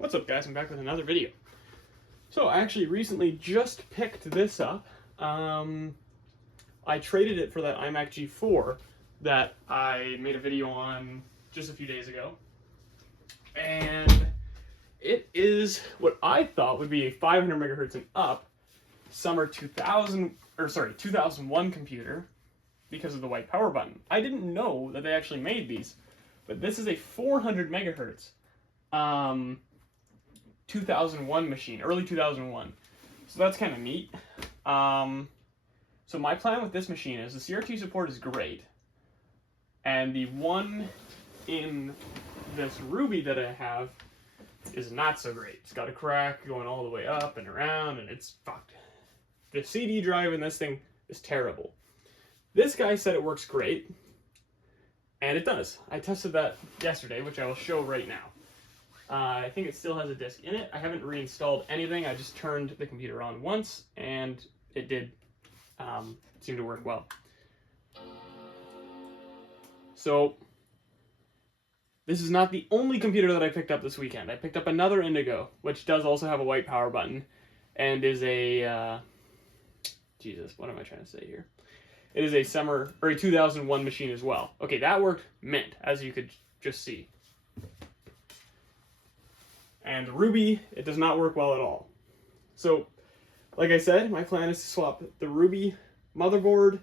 What's up, guys? I'm back with another video. So I actually recently just picked this up. I traded it for that iMac G4 that I made a video on just a few days ago. And it is what I thought would be a 500 megahertz and up summer 2001 computer because of the white power button. I didn't know that they actually made these, but this is a 400 megahertz 2001 machine, early 2001. So that's kind of neat. So my plan with this machine is the CRT support is great, and the one in this Ruby that I have is not so great. It's got a crack going all the way up and around, and it's fucked. The CD drive in this thing is terrible. This guy said it works great, and it does. I tested that yesterday, which I will show right now. I think it still has a disk in it. I haven't reinstalled anything. I just turned the computer on once, and it did seem to work well. So this is not the only computer that I picked up this weekend. I picked up another Indigo, which does also have a white power button, and is a Jesus, what am I trying to say here? It is a summer or a 2001 machine as well. Okay, that worked mint, as you could just see. And Ruby, it does not work well at all. So, like I said, my plan is to swap the Ruby motherboard,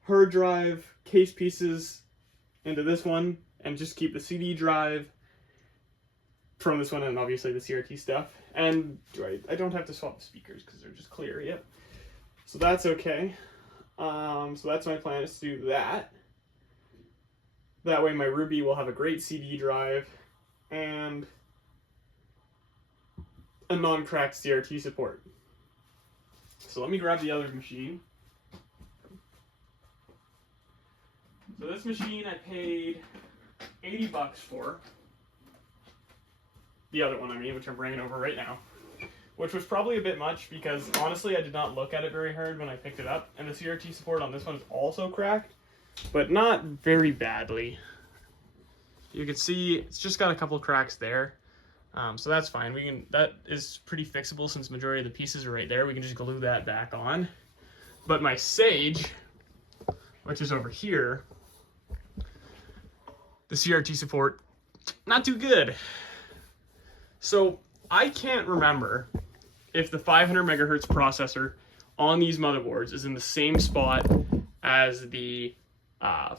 hard drive, case pieces into this one, and just keep the CD drive from this one, and obviously the CRT stuff. And I don't have to swap the speakers because they're just clear, yep. So that's okay. So that's my plan, is to do that. That way my Ruby will have a great CD drive and a non-cracked CRT support. So let me grab the other machine. So this machine I paid $80 for. The other one, I mean, which I'm bringing over right now. Which was probably a bit much because honestly I did not look at it very hard when I picked it up. And the CRT support on this one is also cracked, but not very badly. You can see it's just got a couple of cracks there. So that's fine. That is pretty fixable since the majority of the pieces are right there. We can just glue that back on. But my Sage, which is over here, the CRT support, not too good. So I can't remember if the 500 megahertz processor on these motherboards is in the same spot as the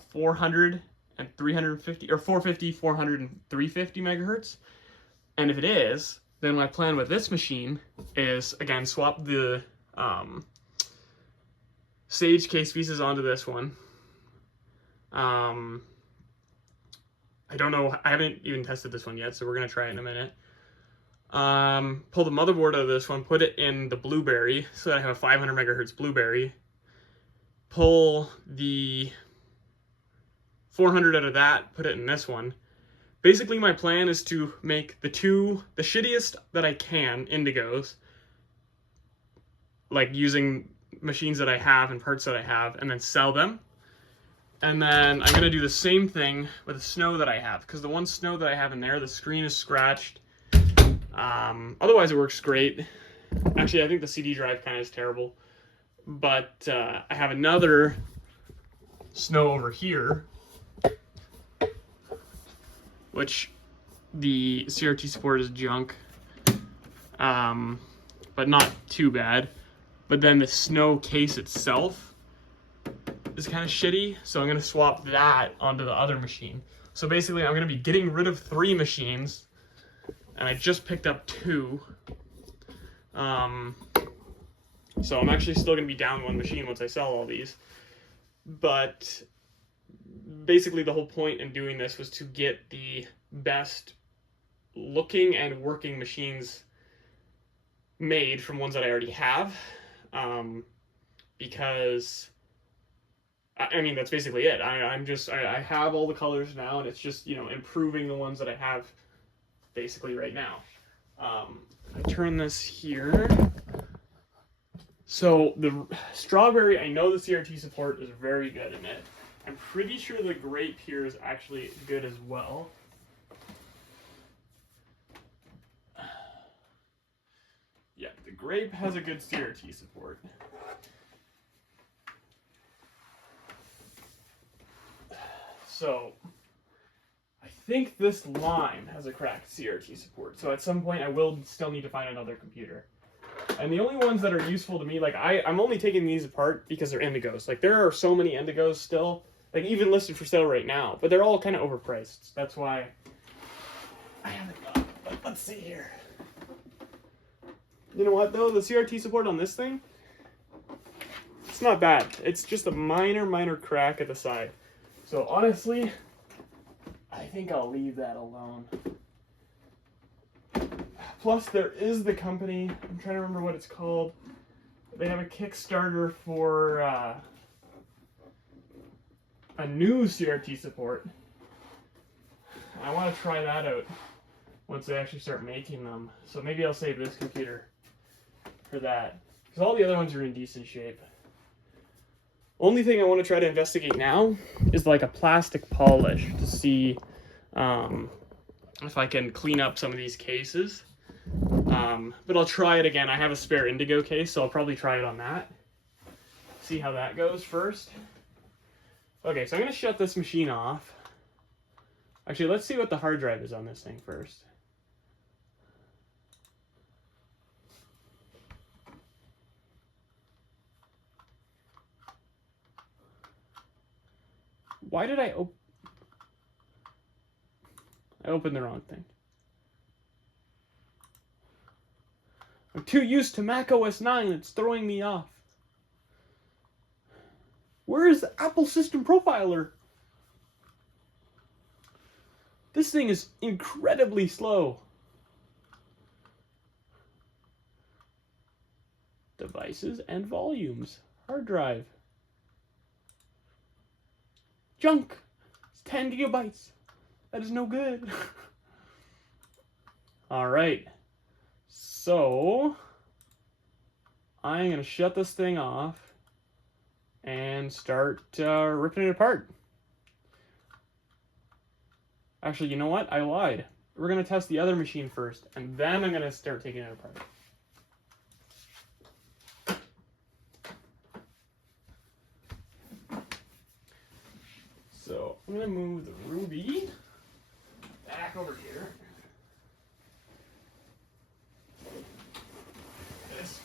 400 and 350, or 450, 400 and 350 megahertz. And if it is, then my plan with this machine is, again, swap the Sage case pieces onto this one. I don't know, I haven't even tested this one yet, so we're going to try it in a minute. Pull the motherboard out of this one, put it in the Blueberry, so that I have a 500 megahertz Blueberry. Pull the 400 out of that, put it in this one. Basically, my plan is to make the shittiest that I can Indigos, like using machines that I have and parts that I have, and then sell them. And then I'm going to do the same thing with the Snow that I have, because the one Snow that I have in there, the screen is scratched. Otherwise, it works great. Actually, I think the CD drive kind of is terrible. But I have another Snow over here, which the CRT support is junk, but not too bad. But then the Snow case itself is kind of shitty, so I'm going to swap that onto the other machine. So basically, I'm going to be getting rid of 3 machines, and I just picked up 2. So I'm actually still going to be down 1 machine once I sell all these. But basically the whole point in doing this was to get the best looking and working machines made from ones that I already have, because I mean that's basically it. I have all the colors now, and it's just, you know, improving the ones that I have basically right now. I turn this here. So the Strawberry, I know the CRT support is very good in it. I'm pretty sure the Grape here is actually good as well. Yeah, the Grape has a good CRT support. So, I think this Lime has a cracked CRT support. So at some point I will still need to find another computer. And the only ones that are useful to me, like I'm only taking these apart because they're Indigos. Like there are so many Indigos still, like even listed for sale right now, but they're all kind of overpriced. That's why I haven't got, but let's see here. You know what though, the CRT support on this thing, it's not bad. It's just a minor crack at the side. So honestly, I think I'll leave that alone. Plus, there is the company, I'm trying to remember what it's called. They have a Kickstarter for a new CRT support. I want to try that out once they actually start making them. So maybe I'll save this computer for that. Because all the other ones are in decent shape. Only thing I want to try to investigate now is like a plastic polish to see if I can clean up some of these cases. But I'll try it again. I have a spare Indigo case, so I'll probably try it on that. See how that goes first. Okay, so I'm going to shut this machine off. Actually, let's see what the hard drive is on this thing first. Why did I opened the wrong thing. I'm too used to Mac OS 9, it's throwing me off. Where is the Apple System Profiler? This thing is incredibly slow. Devices and volumes. Hard drive. Junk. It's 10 gigabytes. That is no good. All right. So I'm going to shut this thing off and start ripping it apart. Actually, you know what? I lied. We're going to test the other machine first, and then I'm going to start taking it apart. So I'm going to move the Ruby back over here. This.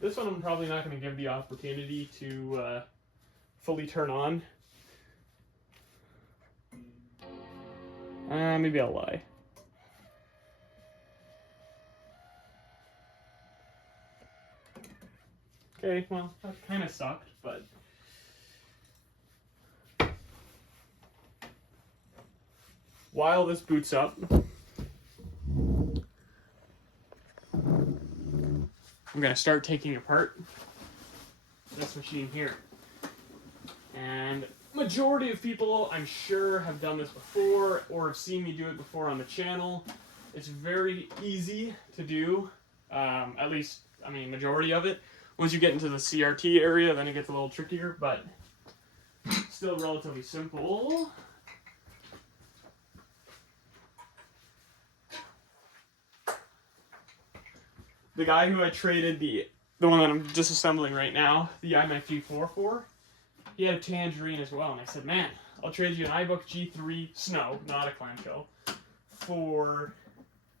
This one I'm probably not going to give the opportunity to fully turn on. Maybe I'll lie. Okay, well, that kind of sucked, but... While this boots up, I'm going to start taking apart this machine here. And majority of people, I'm sure, have done this before or have seen me do it before on the channel. It's very easy to do, at least, I mean, majority of it. Once you get into the CRT area, then it gets a little trickier, but still relatively simple. The guy who I traded the one that I'm disassembling right now, the iMac G4 for, he had a Tangerine as well, and I said, man, I'll trade you an iBook G3 Snow, not a clamshell, for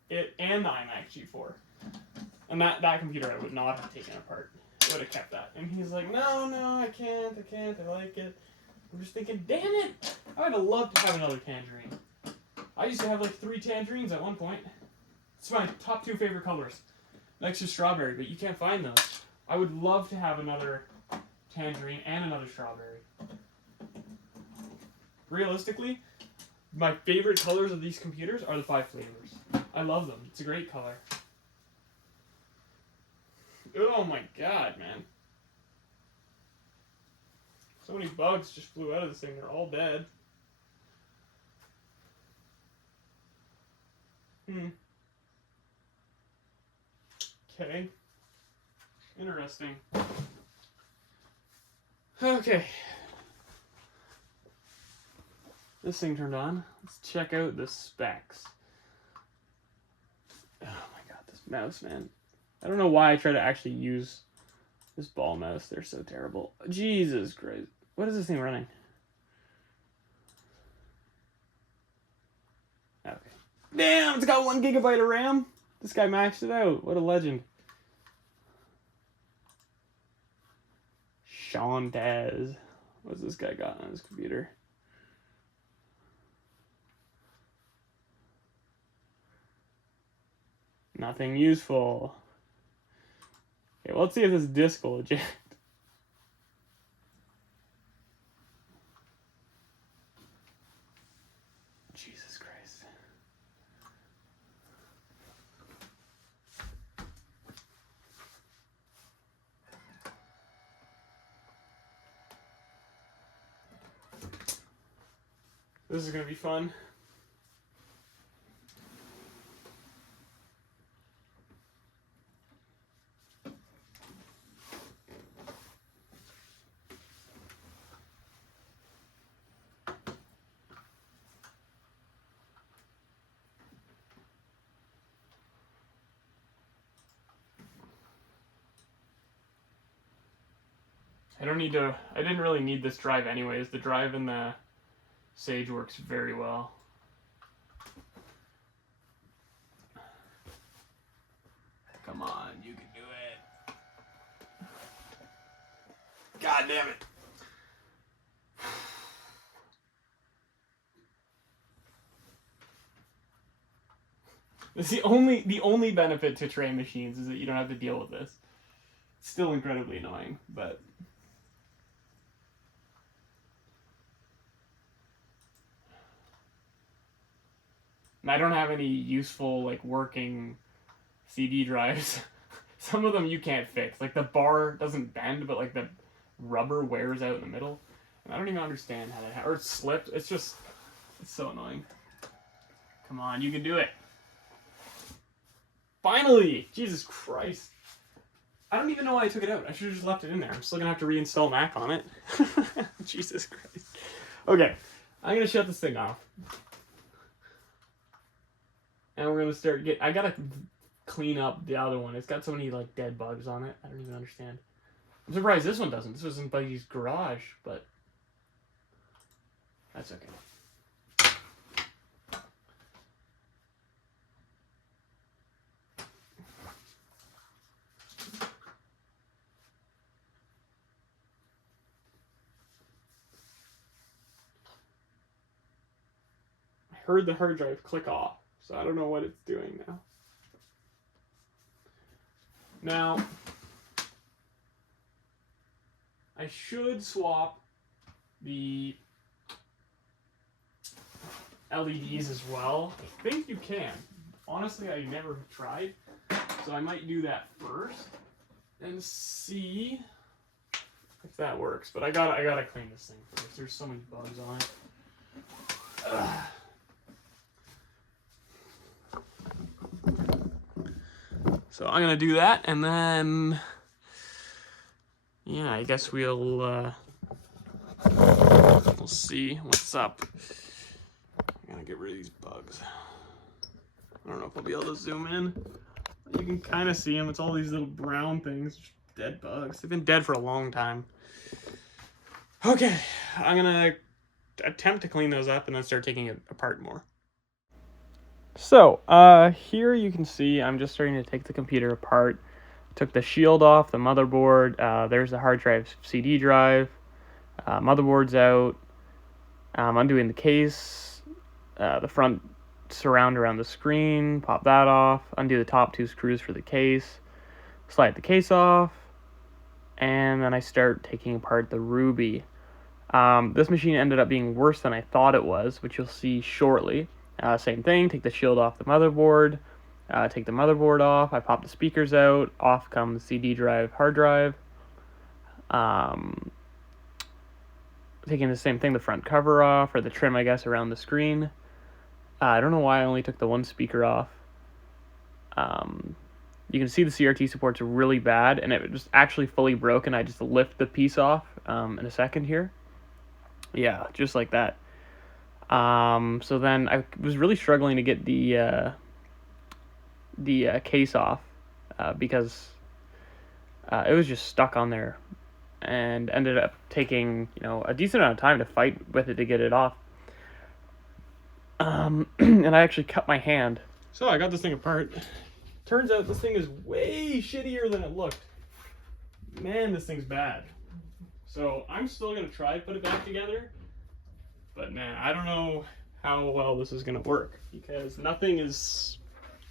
it and the iMac G4. And that computer I would not have taken apart. I would have kept that. And he's like, no, I can't, I like it. I'm just thinking, damn it, I would have loved to have another Tangerine. I used to have like 3 Tangerines at one point. It's my top 2 favorite colors. Next to strawberry, but you can't find those. I would love to have another Tangerine and another strawberry. Realistically, my favorite colors of these computers are the 5 flavors. I love them. It's a great color. Oh my god, man. So many bugs just flew out of this thing. They're all dead. Okay. Interesting. Okay. this thing turned on. Let's check out the specs. Oh my god, this mouse, man. I don't know why I try to actually use this ball mouse. They're so terrible. Jesus Christ. What is this thing running? Okay. Damn, it's got 1 gigabyte of RAM. This guy maxed it out. What a legend. Sean Daz. What's this guy got on his computer? Nothing useful. Okay, well, let's see if this disc will eject. Jesus Christ. This is gonna be fun. I didn't really need this drive anyways. The drive in the Sage works very well. Come on, you can do it. God damn it. It's the only benefit to tray machines is that you don't have to deal with this. It's still incredibly annoying, but and I don't have any useful, like, working CD drives. Some of them you can't fix. Like, the bar doesn't bend, but, like, the rubber wears out in the middle. And I don't even understand how that or it's slipped. It's so annoying. Come on, you can do it. Finally! Jesus Christ. I don't even know why I took it out. I should have just left it in there. I'm still going to have to reinstall Mac on it. Jesus Christ. Okay, I'm going to shut this thing off. And we're gonna start I gotta clean up the other one. It's got so many, like, dead bugs on it. I don't even understand. I'm surprised this one doesn't. This was in Buddy's garage, but that's okay. I heard the hard drive click off. So I don't know what it's doing now. Now, I should swap the LEDs as well. I think you can. Honestly, I never tried. So I might do that first and see if that works. But I gotta clean this thing first. There's so many bugs on it. Ugh. So I'm gonna do that, and then yeah, I guess we'll see what's up. I'm gonna get rid of these bugs. I don't know if I'll be able to zoom in. You can kind of see them. It's all these little brown things, dead bugs. They've been dead for a long time. Okay, I'm gonna attempt to clean those up and then start taking it apart more. So, here you can see I'm just starting to take the computer apart. Took the shield off, the motherboard, there's the hard drive CD drive, motherboard's out, undoing the case, the front surround around the screen, pop that off, undo the top 2 screws for the case, slide the case off, and then I start taking apart the Ruby. This machine ended up being worse than I thought it was, which you'll see shortly. Same thing, take the shield off the motherboard, take the motherboard off, I pop the speakers out, off comes CD drive, hard drive. Taking the same thing, the front cover off, or the trim, I guess, around the screen. I don't know why I only took the one speaker off. You can see the CRT support's really bad, and it was actually fully broken. I just lift the piece off in a second here. Yeah, just like that. So then I was really struggling to get the case off because it was just stuck on there, and ended up taking a decent amount of time to fight with it to get it off. And I actually cut my hand. So I got this thing apart. Turns out this thing is way shittier than it looked. Man, this thing's bad. So I'm still gonna try to put it back together, but man, I don't know how well this is gonna work, because nothing is,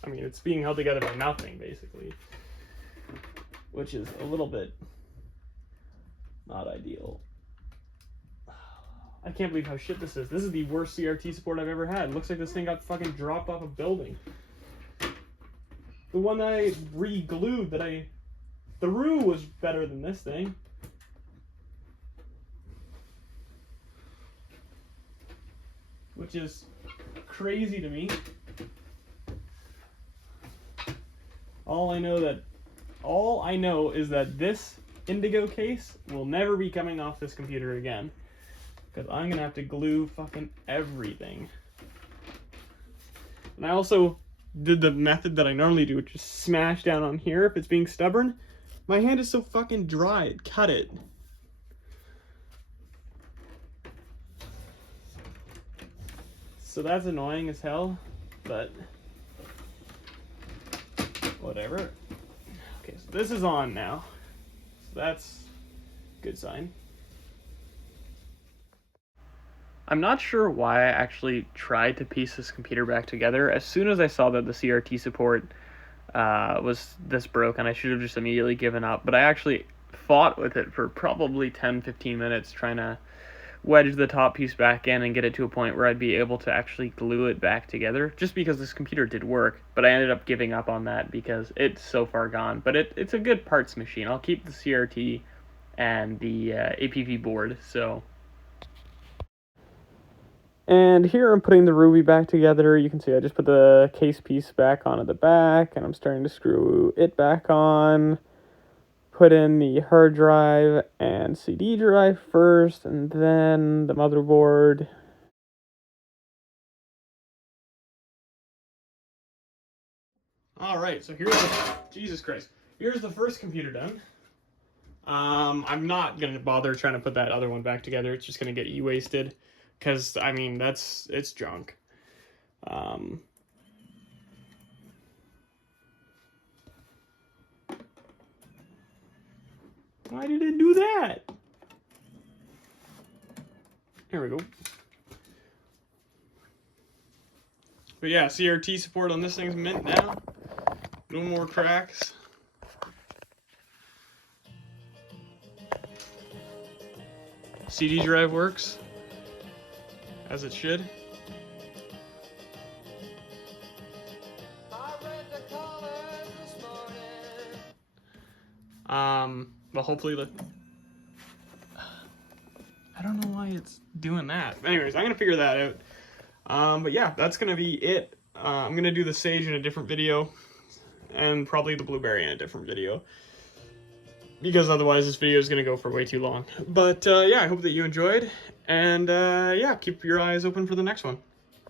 I mean, it's being held together by nothing, basically, which is a little bit not ideal. I can't believe how shit this is. This is the worst CRT support I've ever had. It looks like this thing got fucking dropped off a building. The one that I re-glued, the roux was better than this thing. Which is crazy to me. All I know is that this indigo case will never be coming off this computer again, because I'm gonna have to glue fucking everything. And I also did the method that I normally do, which is smash down on here if it's being stubborn. My hand is so fucking dry, it cut it. So that's annoying as hell, but whatever. Okay, so this is on now. So that's a good sign. I'm not sure why I actually tried to piece this computer back together. As soon as I saw that the CRT support was this broken, I should have just immediately given up. But I actually fought with it for probably 10-15 minutes trying to wedge the top piece back in and get it to a point where I'd be able to actually glue it back together, just because this computer did work. But I ended up giving up on that because it's so far gone. But it's a good parts machine. I'll keep the CRT and the APV board. So, and here I'm putting the Ruby back together. You can see I just put the case piece back on at the back, and I'm starting to screw it back on. Put in the hard drive and CD drive first, and then the motherboard. Alright, so here's Jesus Christ. Here's the first computer done. I'm not going to bother trying to put that other one back together. It's just going to get e-wasted, because, I mean, it's junk. Why did it do that? Here we go. But yeah, CRT support on this thing's mint now. No more cracks. CD drive works as it should. Well, hopefully I don't know why it's doing that. Anyways, I'm gonna figure that out. But yeah, that's gonna be it. I'm gonna do the Sage in a different video, and probably the Blueberry in a different video, because otherwise this video is gonna go for way too long. But yeah, I hope that you enjoyed, and yeah, keep your eyes open for the next one.